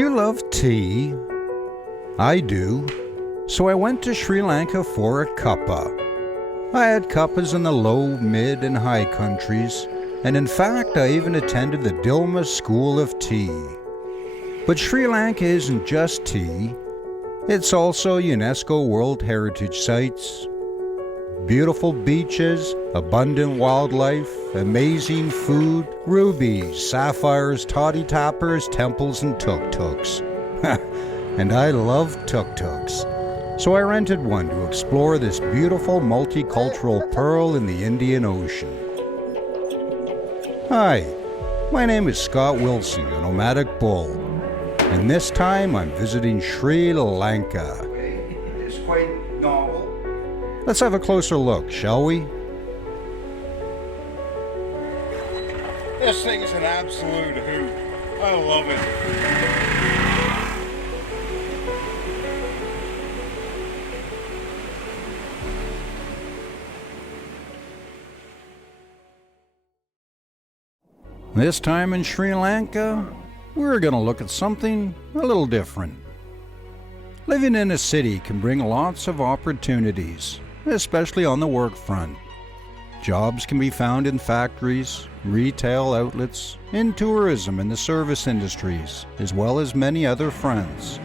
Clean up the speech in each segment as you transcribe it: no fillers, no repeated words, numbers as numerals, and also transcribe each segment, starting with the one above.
you love tea? I do. So I went to Sri Lanka for a cuppa. I had cuppas in the low, mid, and high countries, and in fact I even attended the Dilmah School of Tea. But Sri Lanka isn't just tea. It's also UNESCO World Heritage Sites, beautiful beaches, abundant wildlife, amazing food, rubies, sapphires, toddy tappers, temples, and tuk-tuks. And I love tuk-tuks. So I rented one to explore this beautiful multicultural pearl in the Indian Ocean. Hi, my name is Scott Wilson, a nomadic bull, and this time I'm visiting Sri Lanka. It's quite novel. Let's have a closer look, shall we? This thing is an absolute hoot. I love it. This time in Sri Lanka, we're going to look at something a little different. Living in a city can bring lots of opportunities, especially on the work front. Jobs can be found in factories, retail outlets, in tourism and the service industries, as well as many other fronts.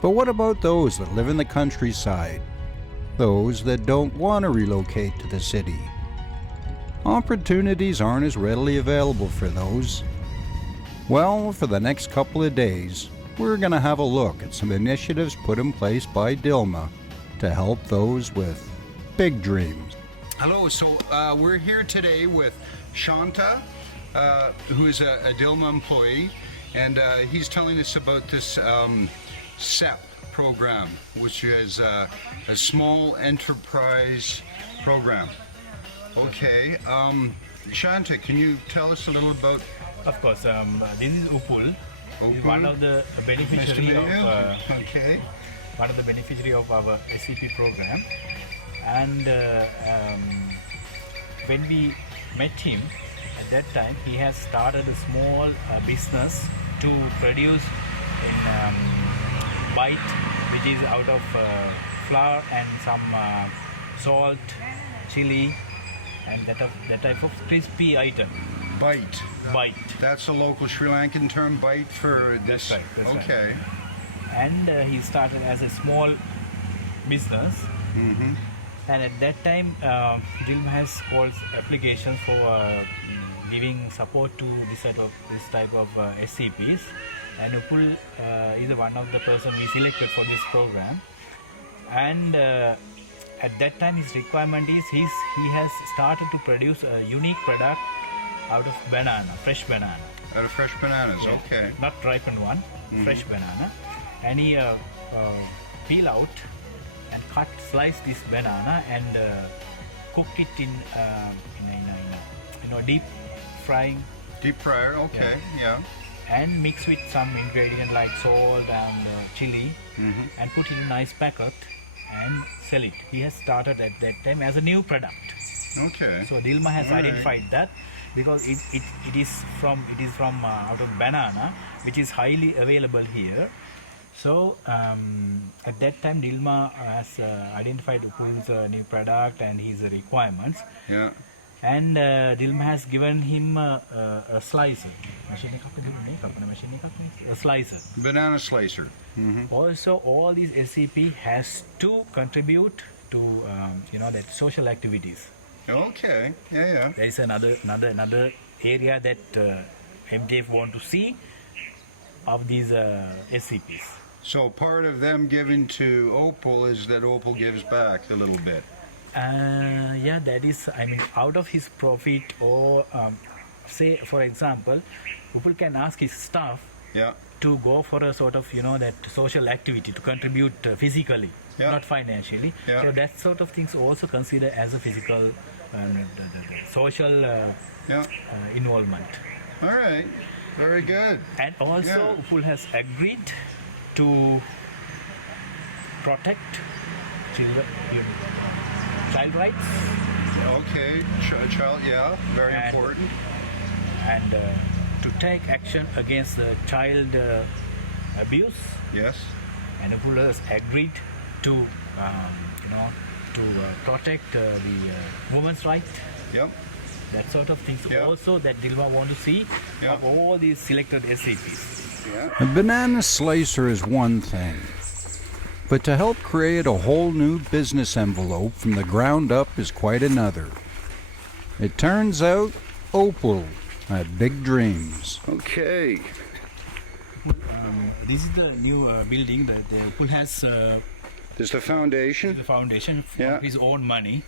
But what about those that live in the countryside? Those that don't want to relocate to the city? Opportunities aren't as readily available for those. Well, for the next couple of days, we're going to have a look at some initiatives put in place by Dilmah to help those with big dreams. Hello, so we're here today with Shantha, who is a Dilmah employee, and he's telling us about this SEP program, which is a small enterprise program. Okay, Shantha, can you tell us a little about... Of course, this is Upul. He's one of the beneficiary one of the beneficiary of our SEP program. And when we met him, at that time he has started a small business to produce in bite, which is out of flour and some salt, chili, and that type of crispy item. Bite. Bite. That's a local Sri Lankan term, bite, for this. That's right. That's okay. Right. And he started as a small business. Mm-hmm. And at that time, Dilmah has called applications for giving support to this type of SCPs. And Upul is one of the person we selected for this program. And at that time, his requirement is he has started to produce a unique product out of banana, fresh banana. Out of fresh bananas, yeah. Okay. Not ripened one, fresh banana. And he peel out and slice this banana and cook it in deep frying. Deep fryer, okay, yeah. And mix with some ingredient like salt and chili, and put it in a nice packet and sell it. He has started at that time as a new product. Okay. So Dilmah has identified that because it is from out of banana, which is highly available here. So at that time Dilmah has identified Upul's new product and his requirements. Yeah. And Dilmah has given him a slicer. A slicer. Banana slicer. Also, all these SCP has to contribute to that social activities. Okay. Yeah. There is another area that MTF want to see of these SCPs. So part of them giving to Opal is that Opal gives back a little bit. Yeah, that is, out of his profit, or say, for example, Upul can ask his staff to go for a sort of, that social activity to contribute physically, not financially. Yeah. So that sort of things also considered as a physical, social involvement. All right, very good. And also, Upul has agreed to protect child rights. Okay, child, very important. And to take action against the child abuse, Yes. and Upul has agreed to, to protect the women's rights. Yep. That sort of things. Yeah. Also, that Dilmah want to see Yeah. of all these selected SCPs. Yeah. A banana slicer is one thing, but to help create a whole new business envelope from the ground up is quite another. It turns out Opal had big dreams. Okay. This is the new building that the Upul has There's the foundation. the foundation from Yeah. his own money.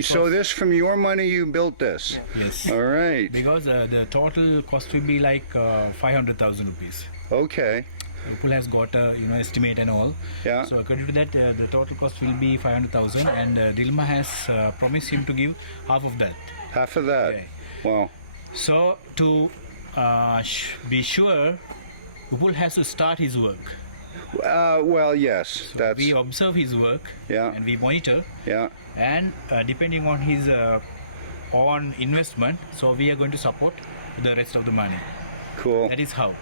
So this from your money you built this? Yes. All right. Because the total cost will be like 500,000 rupees. Okay. Upul has got estimate and all. Yeah. So according to that, the total cost will be 500,000, and Dilmah has promised him to give half of that. Half of that. Okay. Wow. So to be sure, Upul has to start his work. Well, yes. So That's we observe his work, Yeah. and we monitor, yeah. and depending on his own investment, so we are going to support the rest of the money. Cool. That is how.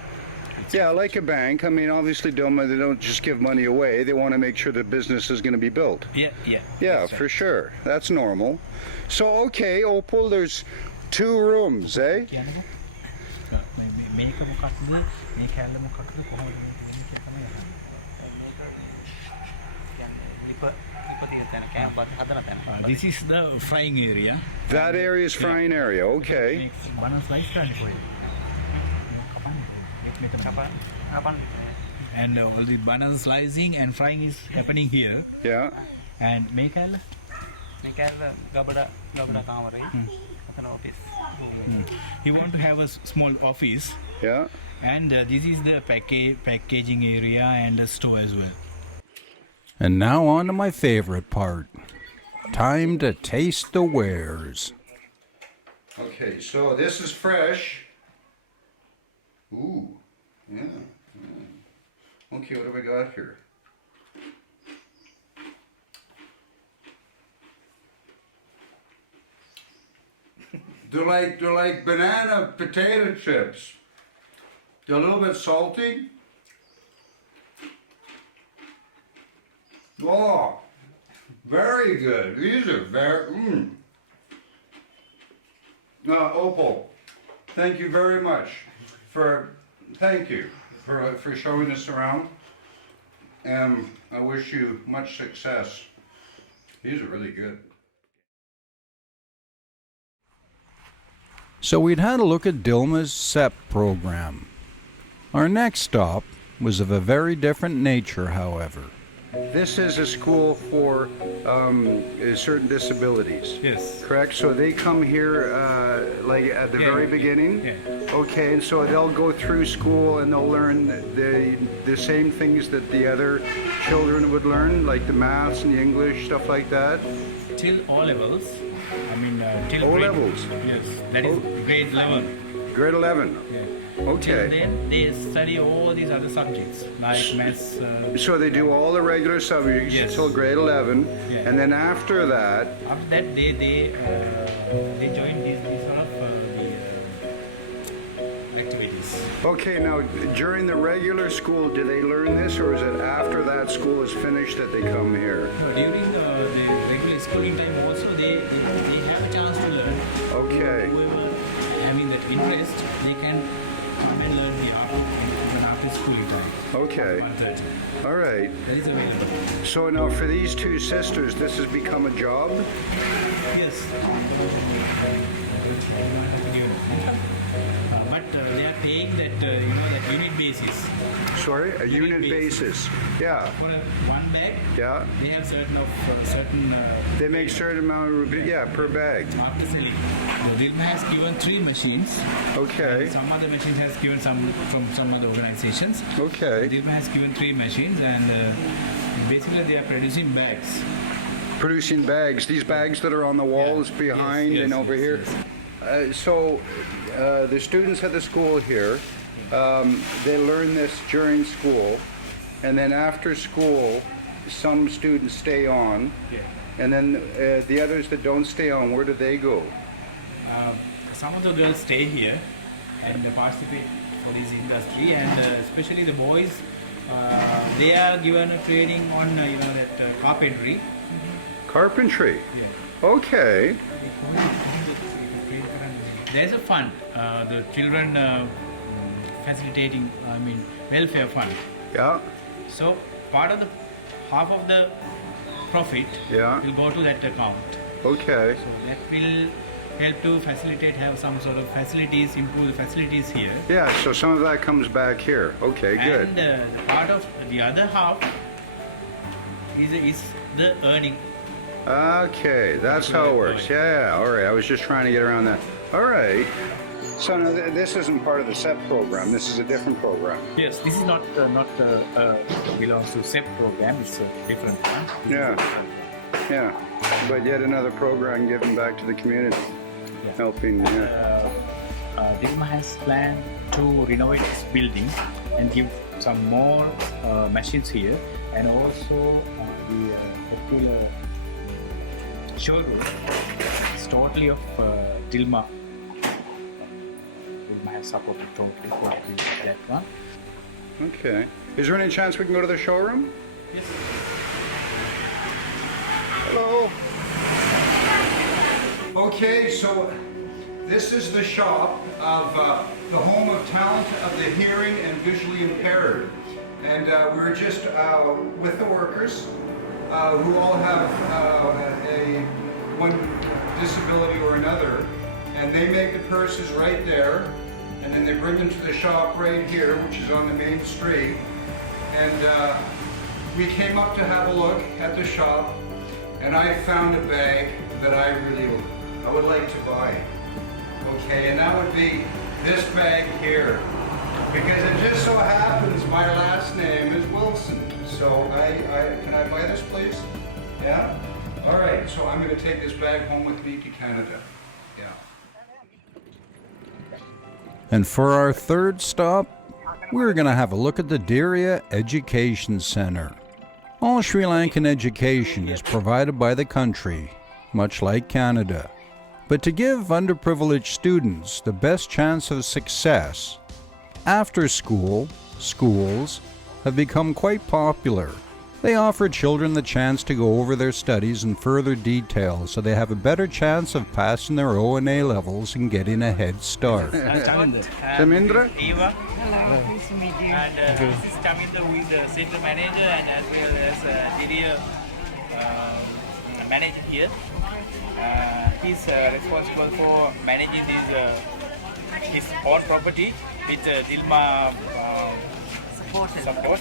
Yeah, like a bank. I mean, obviously, Dilmah, they don't just give money away. They want to make sure the business is going to be built. Yeah. Yeah, That's for right. sure. That's normal. So, okay, Opal, there's 2 rooms, eh? මේක මොකක්ද මේ කැල්ල මොකක්ද කොහොමද this is the frying area. That area is frying area. Okay. And all the banana slicing and frying is happening here. Yeah. And මේ කැල්ල he want to have a small office, Yeah. and this is the packaging area and the store as well. And now on to my favorite part. Time to taste the wares. Okay, so this is fresh. Ooh. Yeah. Okay, what do we got here? They're like banana potato chips. They're a little bit salty. Oh, very good. These are very. Opal, thank you very much thank you for showing us around, and I wish you much success. These are really good. So we'd had a look at Dilmah's SEP program. Our next stop was of a very different nature, however. This is a school for certain disabilities. Yes. Correct? So they come here like at the very beginning? Yeah. Okay, and so they'll go through school and they'll learn the same things that the other children would learn, like the maths and the English, stuff like that? Till O levels. I mean, till O grade, levels? Yes, that is grade 11. Grade 11? Yeah. Okay. Till then, they study all these other subjects like maths. So they do all the regular subjects Yes. until grade 11, Yeah. and then after that, After that, they join these sort of activities. okay, now during the regular school, do they learn this, or is it after that school is finished that they come here? During the regular schooling time, also they have a chance to learn. Okay. Whoever having that interest, they can come and learn here even after schooling time. Okay. 1:30. All right. That is available. So now for these 2 sisters, this has become a job? Yes. But they are paying that that unit basis. Sorry, a Unit unit basis. Yeah. For one bag, Yeah. they have certain They make certain amount of rupees, yeah, per bag. after selling. Dilmah has given 3 machines. Okay. Some other machine has given some from some other organizations. Okay. Dilmah has given 3 machines, and basically they are producing bags. Producing bags. These bags that are on the walls Yeah. behind Yes, and yes, over yes, here. yes. So the students at the school here, they learn this during school, and then after school, some students stay on, Yeah. and then the others that don't stay on, where do they go? Some of the girls stay here and participate for this industry, and especially the boys, they are given a training on that carpentry. Carpentry. Yeah. Okay. There's a fund, the children facilitating, welfare fund. Yeah. So half of the profit will go to that account. Okay. So that will help to have some sort of facilities, improve the facilities here. Yeah, so some of that comes back here. Okay, good. And the part of the other half is the earning. Okay, that's how it works. Yeah, all right. I was just trying to get around that. All right. So now this isn't part of the SEP program. This is a different program. Yes, this is not belongs to SEP program. It's a different one. Yeah. But yet another program given back to the community, helping. Dilmah has planned to renovate this building and give some more machines here, and also the particular showroom is totally of Dilmah. Dilmah has supported totally for that one. Okay. Is there any chance we can go to the showroom? Yes. Hello. Okay, so this is the shop of the home of talent of the hearing and visually impaired. And we're just with the workers who all have one disability or another, and they make the purses right there, and then they bring them to the shop right here, which is on the main street. And we came up to have a look at the shop, and I found a bag that I would like to buy. Okay, and that would be this bag here, because it just so happens my last name is Wilson. So can I buy this, please? Yeah? All right, so I'm going to take this bag home with me to Canada. Yeah. And for our third stop, we're going to have a look at the Diria Education Center. All Sri Lankan education is provided by the country, much like Canada. But to give underprivileged students the best chance of success, after school, schools have become quite popular. They offer children the chance to go over their studies in further detail so they have a better chance of passing their O and A levels and getting a head start. Tamindra? Eva. Hello, nice to meet you. And this is Tamindra, who is the center manager and as well as Diria manager here. He's responsible for managing his own property with Dilmah support.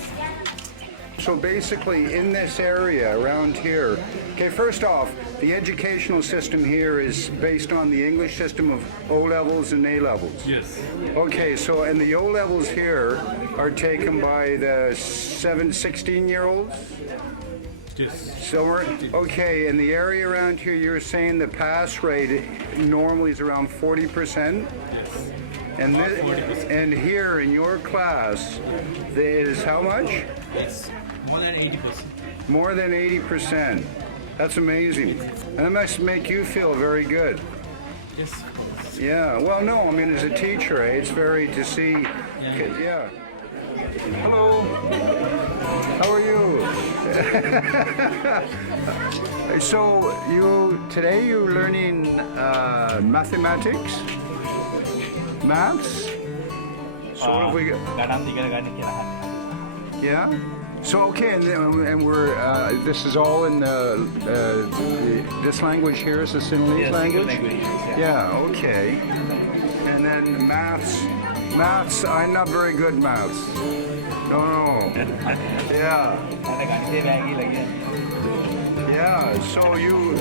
So basically in this area around here, okay, first off, the educational system here is based on the English system of O levels and A levels. Yes. Okay, so and the O levels here are taken by the 16-year-olds? Yes. So okay, in the area around here, you're saying the pass rate normally is around 40%? Yes. And, and here in your class, it is how much? Yes. More than 80%. More than 80%. That's amazing. And that must make you feel very good. Yes. Yeah, well, no, I mean, as a teacher, it's very to see. Yeah. Hello. How are you? So today you're learning mathematics? Maths? So what have we got? Yeah? So okay, and we're this is all in this language here is the Sinhalese language? Yeah, okay. And then maths, I'm not very good maths. No. Yeah. Yeah, so you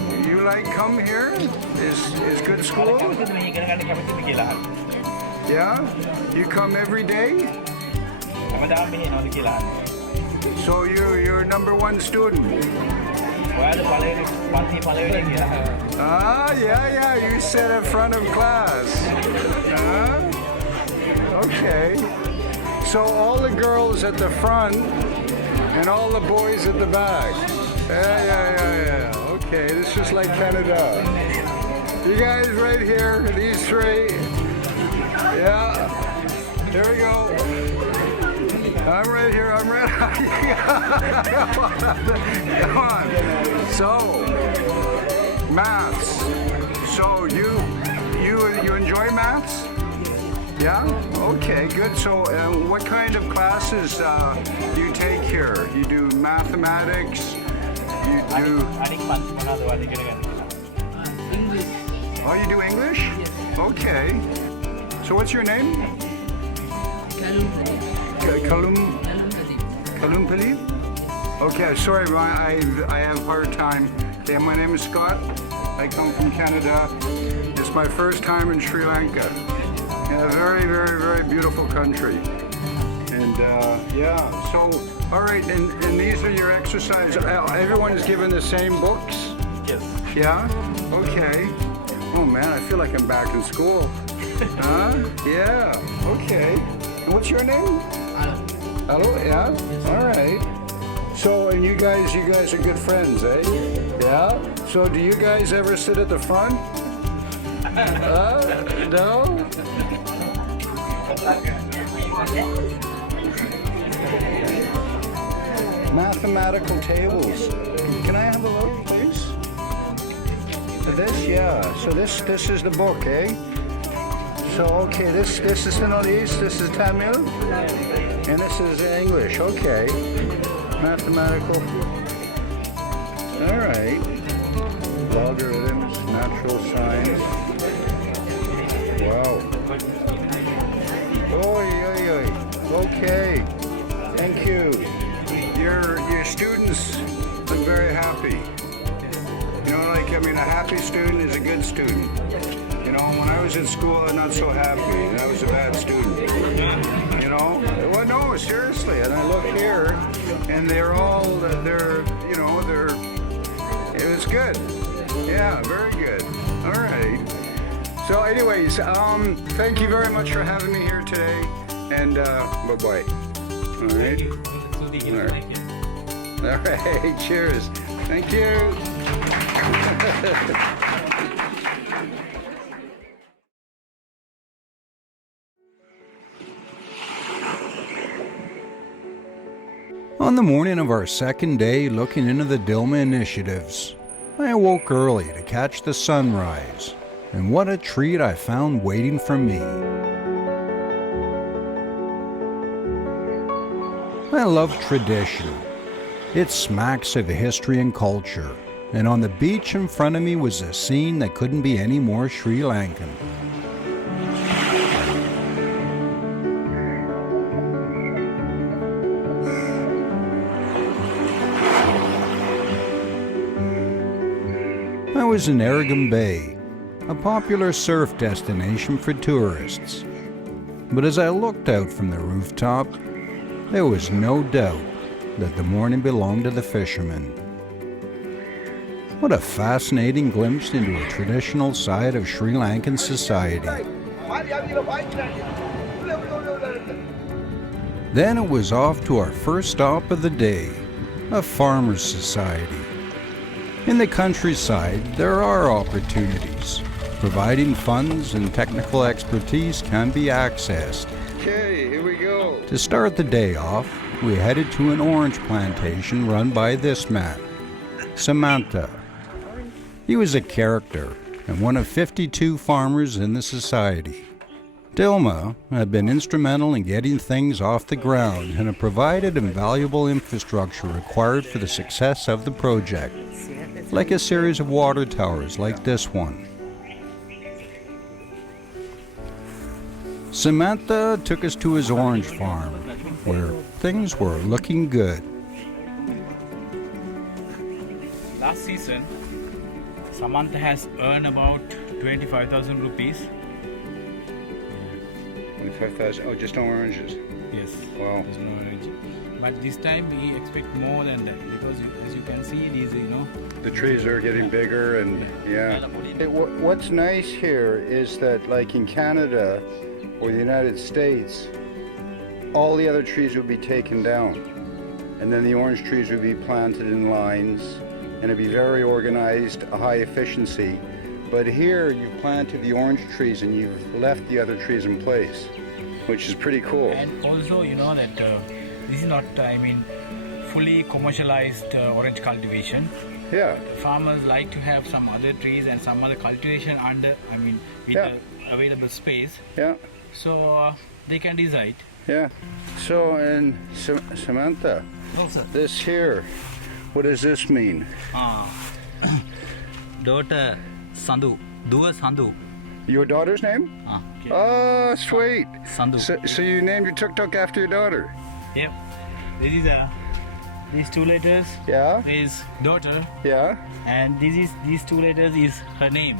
like come here? Is good school? Yeah? You come every day? So you're number one student? Yeah, you sit in front of class. Okay. So all the girls at the front and all the boys at the back. Yeah. Okay, this is like Canada. You guys right here, these three. Yeah. Here we go. I'm right here. I'm right. Come on. So, maths. So you enjoy maths? Yeah. Okay. Good. So, what kind of classes do you take here? You do mathematics. You do. English. Oh, you do English? Yes. Okay. So, what's your name? Kalumpali? Okay, sorry, I have a hard time. Okay, my name is Scott. I come from Canada. It's my first time in Sri Lanka. Yeah, very, very, very beautiful country. And yeah, so, all right, and these are your exercises. Everyone is given the same books? Yes. Yeah? Okay. Oh man, I feel like I'm back in school. Huh? Yeah, okay. And what's your name? Hello, yeah? All right. So, and you guys are good friends, eh? Yeah? So, do you guys ever sit at the front? No? Mathematical tables. Can I have a look, please? This, yeah. So this is the book, eh? So, okay, this is Sinhalese, this is Tamil, and this is English, okay. Mathematical. All right. Logarithms, natural science. Wow. Oy, oy, oy. Okay. Thank you. Your students look very happy. You know, like, I mean, a happy student is a good student. You know, when I was in school, I'm not so happy, and I was a bad student. You know? Well, no, seriously. And I look here, and they're all, you know, it was good. Yeah, very good. All right. So anyways, thank you very much for having me here today, and bye-bye. All right? All right. All right, cheers. Thank you. On the morning of our second day looking into the Dilmah initiatives, I awoke early to catch the sunrise, and what a treat I found waiting for me. I love tradition. It smacks of history and culture, and on the beach in front of me was a scene that couldn't be any more Sri Lankan. I was in Arugam Bay, a popular surf destination for tourists. But as I looked out from the rooftop, there was no doubt that the morning belonged to the fishermen. What a fascinating glimpse into a traditional side of Sri Lankan society. Then it was off to our first stop of the day, a farmers' society. In the countryside, there are opportunities, providing funds and technical expertise can be accessed. Okay, here we go. To start the day off, we headed to an orange plantation run by this man, Samantha. He was a character and one of 52 farmers in the society. Dilmah had been instrumental in getting things off the ground and had provided invaluable infrastructure required for the success of the project, like a series of water towers like this one. Samantha took us to his orange farm, where things were looking good. Last season, Samantha has earned about 25,000 rupees. 25,000. Oh, just oranges. Yes. Wow. There's no orange. But this time we expect more than that because as you can see, these, The trees are getting bigger, and yeah. What's nice here is that, like in Canada or the United States, all the other trees would be taken down, and then the orange trees would be planted in lines, and it'd be very organized, a high efficiency. But here, you planted the orange trees and you've left the other trees in place. which is pretty cool. And also, you know that this is not, fully commercialized orange cultivation. Yeah, Farmers like to have some other trees and some other cultivation under, with Yeah. the available space. yeah, So they can decide. yeah. So, and Samantha, No, sir. this here, what does this mean? Daughter Sandhu. Dua Sandhu. Your daughter's name? Okay. Oh, sweet. Sandhu. So you named your tuk-tuk after your daughter? Yep. This is these two letters Yeah, is daughter, yeah. and these two letters is her name.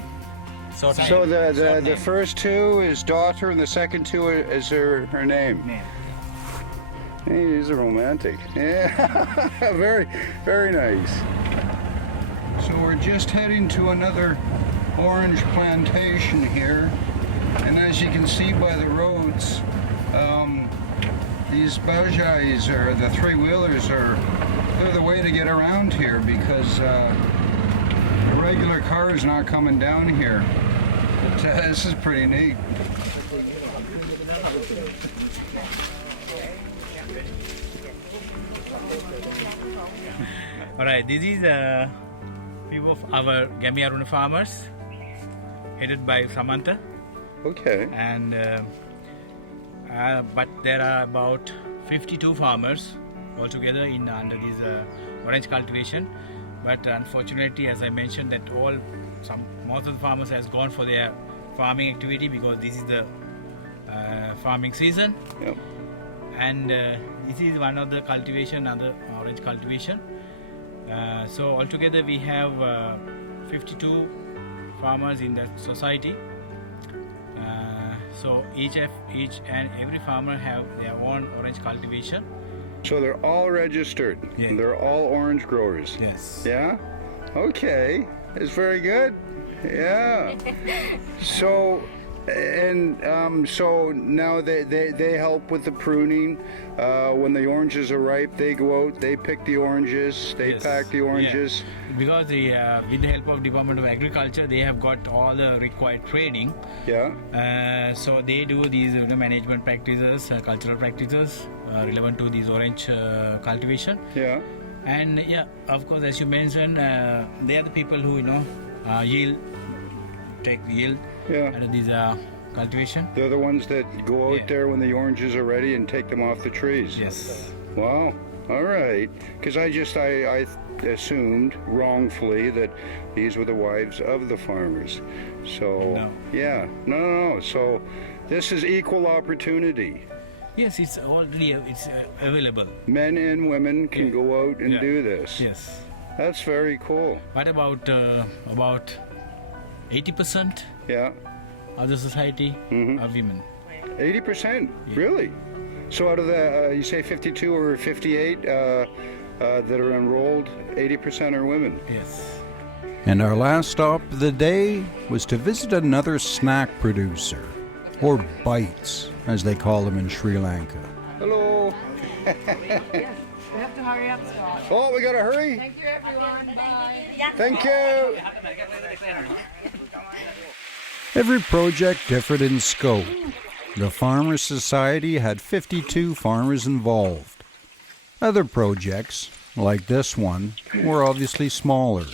So Short the name. first two is daughter, and the second two is her name. Name. Hey, he's a romantic. Yeah, very, very nice. So we're just heading to another orange plantation here, and as you can see by the roads, these bajais, or the three-wheelers, they're the way to get around here, because the regular car is not coming down here. But, this is pretty neat. Alright, this is few of our Gami Aruna farmers, headed by Samantha, Okay. and but there are about 52 farmers altogether under this orange cultivation. But unfortunately, as I mentioned, that most of the farmers has gone for their farming activity, because this is the farming season, Yep. and this is one of the cultivation, other orange cultivation. So altogether we have 52 farmers in that society. So each and every farmer have their own orange cultivation. So they're all registered. Yeah. They're all orange growers. Yes. Yeah? Okay. It's very good. Yeah. So, and so now they help with the pruning. When the oranges are ripe, they go out, they pick the oranges, they Yes. pack the oranges. Yeah. Because with the help of Department of Agriculture, they have got all the required training. Yeah. So they do these management practices, cultural practices relevant to these orange cultivation. Yeah. And yeah, of course, as you mentioned, they are the people who take yield Yeah. out of these cultivation. They're the ones that go out Yeah. there when the oranges are ready and take them off the trees. Yes. Wow. All right. Because I assumed wrongfully that these were the wives of the farmers. So No. yeah, no. So this is equal opportunity. Yes, it's already available. Men and women can Yeah. go out and Yeah. do this. Yes. That's very cool. What about 80% Yeah. of the society are women? 80%. Really? So out of the you say 52 or 58 that are enrolled, 80% are women. Yes. And our last stop of the day was to visit another snack producer, or bites, as they call them in Sri Lanka. Hello. Yes, we have to hurry up, Scott. Oh, we gotta hurry. Thank you, everyone. Bye. Thank you. Every project differed in scope. The Farmer Society had 52 farmers involved. Other projects, like this one, were obviously smaller.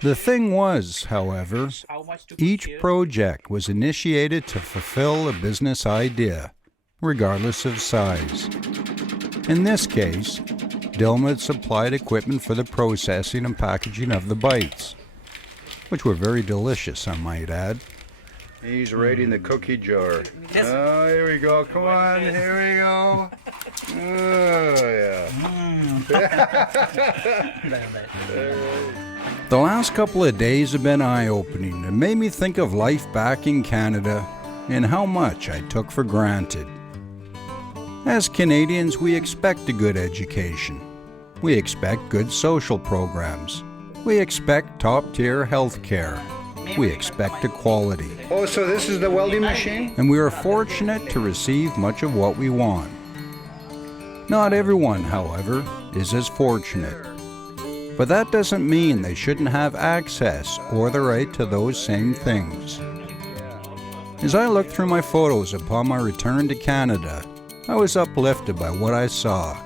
The thing was, however, each project was initiated to fulfill a business idea, regardless of size. In this case, Dilmah had supplied equipment for the processing and packaging of the bites, which were very delicious, I might add. He's raiding the cookie jar. Oh, here we go. Come on, here we go. Oh, yeah. The last couple of days have been eye-opening and made me think of life back in Canada and how much I took for granted. As Canadians, we expect a good education. We expect good social programs. We expect top-tier health care. We expect equality. Oh, so this is the welding machine? And we are fortunate to receive much of what we want. Not everyone, however, is as fortunate. But that doesn't mean they shouldn't have access or the right to those same things. As I looked through my photos upon my return to Canada, I was uplifted by what I saw,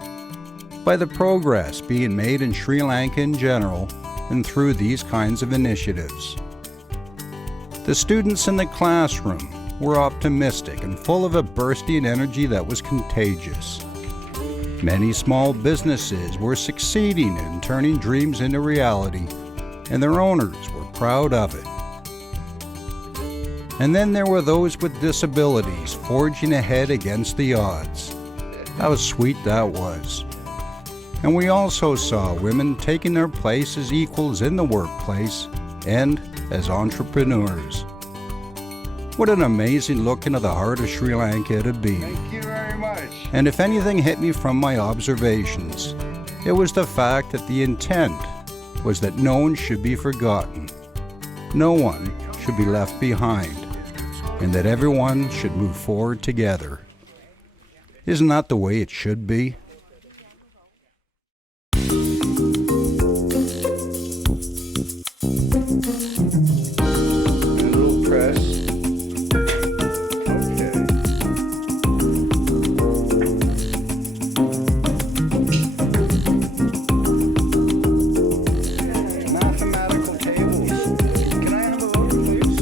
by the progress being made in Sri Lanka in general and through these kinds of initiatives. The students in the classroom were optimistic and full of a bursting energy that was contagious. Many small businesses were succeeding in turning dreams into reality, and their owners were proud of it. And then there were those with disabilities forging ahead against the odds. How sweet that was. And we also saw women taking their place as equals in the workplace and as entrepreneurs. What an amazing look into the heart of Sri Lanka it had been. Thank you very much. And if anything hit me from my observations, it was the fact that the intent was that no one should be forgotten, no one should be left behind, and that everyone should move forward together. Isn't that the way it should be? A little press. Okay. Mathematical tables. Can I have a look, please?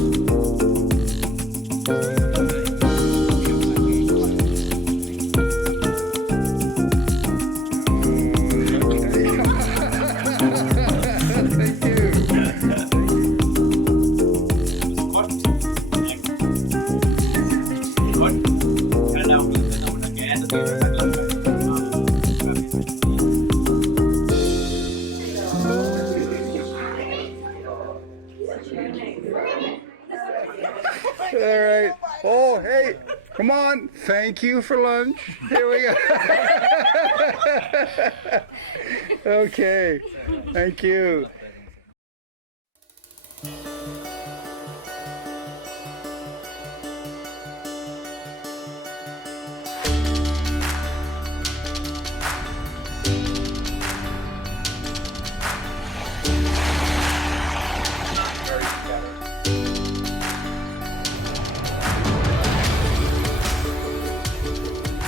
Thank you. All right. Oh, hey, come on. Thank you for lunch. Here we go. Okay. Thank you.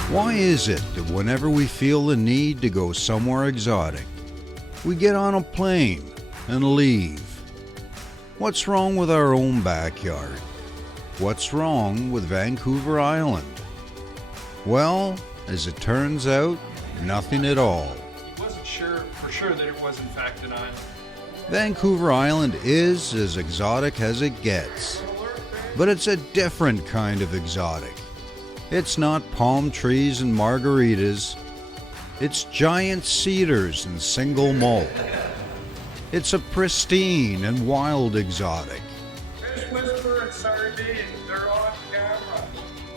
Why is it that whenever we feel the need to go somewhere exotic, we get on a plane and leave? What's wrong with our own backyard? What's wrong with Vancouver Island? Well, as it turns out, nothing at all. Wasn't sure for sure that it was in fact an island. Vancouver Island is as exotic as it gets, but it's a different kind of exotic. It's not palm trees and margaritas. It's giant cedars and single malt. It's a pristine and wild exotic. Fish Whisperer and Sardine, they're on camera.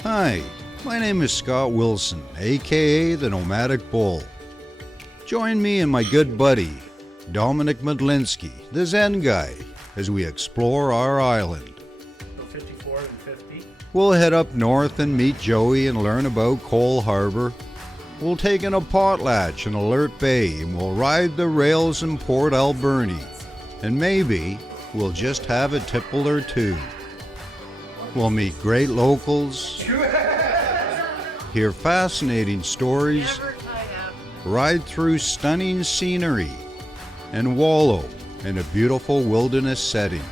Hi, my name is Scott Wilson, aka the Nomadic Bull. Join me and my good buddy, Dominic Medlinski, the Zen guy, as we explore our island. 54 and 50. We'll head up north and meet Joey and learn about Cole Harbor. We'll take in a potlatch in Alert Bay and we'll ride the rails in Port Alberni. And maybe we'll just have a tipple or two. We'll meet great locals, hear fascinating stories, ride through stunning scenery, and wallow in a beautiful wilderness setting.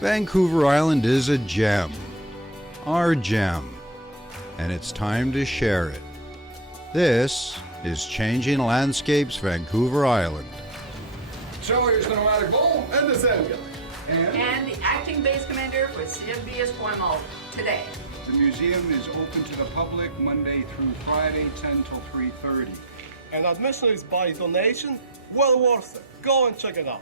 Vancouver Island is a gem, our gem, and it's time to share it. This is Changing Landscapes Vancouver Island. So here's the Nomadic Bull and the Zen guy. And the acting base commander for CFB Esquimalt today. The museum is open to the public Monday through Friday, 10 till 3:30. And admission is by donation. Well worth it. Go and check it out.